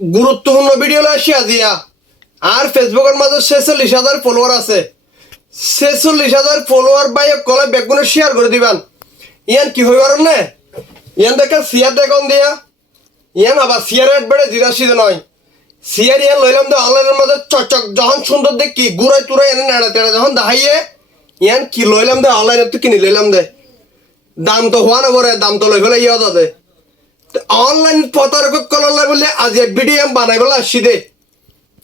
গুরুত্বপূর্ণ ভিডিও আসিয়া দিয়া আর ফেসবুকের মাঝে 46,000 ফলোয়ার আছে। 46,000 ফলোয়ার বাই কলে বেগুনে শেয়ার করে দিবেন। ইয়ান কি হইবার না ইয়ান দেখেন সিয়ার দেখুন দিয়া ইয়ান আবার সিয়ার রেট বেড়ে জিরাশি নয় সিয়ার ইয়ান লইলাম দে অনলাইনের মধ্যে চকচক যখন সুন্দর দেখি গুড়াই টুড়াই এনে নেড়া টেড়া যখন দেখাইয়ে ইয়ান কি লইলাম দে অনলাইনে তো কিনি লইলাম দে দাম তো হওয়া না পরে দাম তো লই ফেলে ইয়া দে অনলাইন প্রতারক কলার বলে আজ ভিডিও বানাই বলে আসছি দে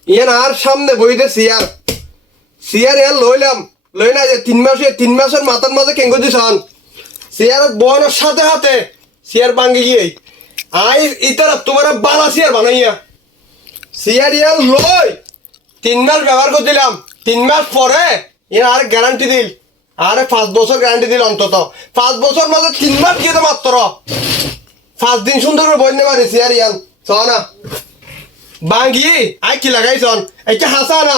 ইয়ান আর সামনে বই দে সিয়ার সিয়ার ইয়ান লইলাম লই না যে 3 মাসের মাথার মাঝে কেঙ্গো দিছন সিয়ার বনের সাথে হাতে সিয়ার ভাঙ্গি গিয়ে আই ইতারা তোমার বালা সিয়ার বানাইয়া সিয়ার ইয়ান লই 3 মাস ব্যবহার করে দিলাম 3 মাস পরে ইয়ান আর গ্যারান্টি দিল আরে 5 বছর গ্যারান্টি দিল অন্তত 5 বছর মাঝে 3 মাস গিয়ে মাত্র 5 দিন সুন্দর করে বইনে পারে সিয়ার ইয়ান না বাঙ্গি আই কি লাগাইছন এটা হাসা না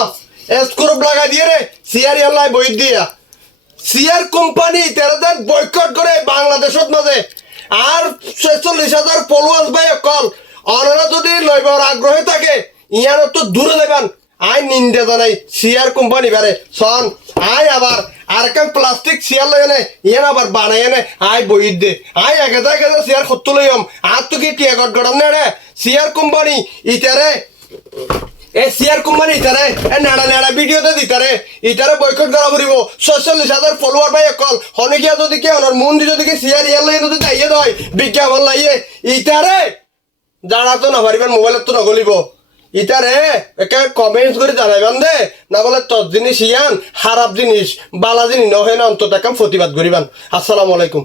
এসকোরপ লাগাই দিয়ে রে সিয়ার ইয়ান লাই বই দিয়া সিয়ার কোম্পানি তেরাদের বয়কট করে বাংলাদেশত মাঝে আর 46,000 ফলোয়ার্স বাই কল অনারা যদি লইবার আগ্রহে থাকে ইয়ার তো দূরে যাবেন আই নিন্দে জানাই সিয়ার কোম্পানি বারে সন আই আবার আর কেন প্লাস্টিক সিয়ার লই এনে ইয়ার আবার বানাই এনে আই বই দে আই একে সিয়ার খত্ত লইম আর তো কি টিয়াগট গড়ম না রে সিয়ার কোম্পানি ইতারে এ সিয়ার কোম্পানি ইতারে এ নেড়া নেড়া ভিডিওতে দিতারে ইতারে বয়কট করা পড়িব 46,000 ফলোয়ার বাই কল হনে গিয়া যদি কে অনর মন যদি কি সিয়ার ইয়ার লই যদি দাইয়ে দয় বিজ্ঞাপন লাইয়ে ইতারে জানা তো না পারিবেন মোবাইলত তো নগলিব ইতারে একে কমেন্টস করে জানাইবেন দে না বলে তোর জিনিস ইয়ান খারাপ জিনিস বালা জিনিস নহে না অন্তত প্রতিবাদ করিবেন। আসসালামু আলাইকুম।